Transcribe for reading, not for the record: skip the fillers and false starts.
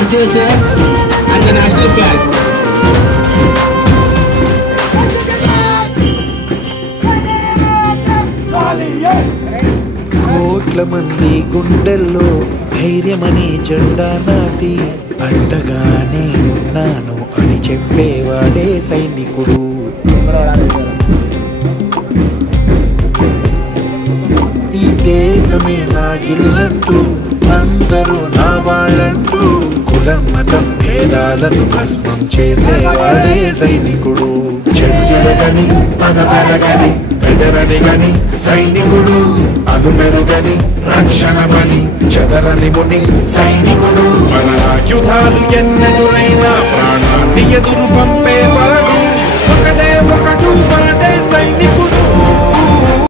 RCSA and the national flag. కోట్ల మంది గుండెల్లో ధైర్యమని జెండా నాటి అండగా నేనున్నాను అని చెప్పేవాడే సైనికుడు. ఈ దేశమే నా ఇల్లంటూ అందరూ నా వాళ్ళంటూ కులం మతం భేదాలను భస్మం చేసేవాడే సైనికుడు. చెడు జరగని పద పెరగని బెదరని గని సైనికుడు, అదు పెరుగని రక్షణ బలి చెదరని ముని సైనికుడు. మన ఆయుధాలు ఎన్నెదురైనా ప్రాణాన్ని ఎదురు పంపేవాడు ఒకటే ఒకడు వాడే సైనికుడు.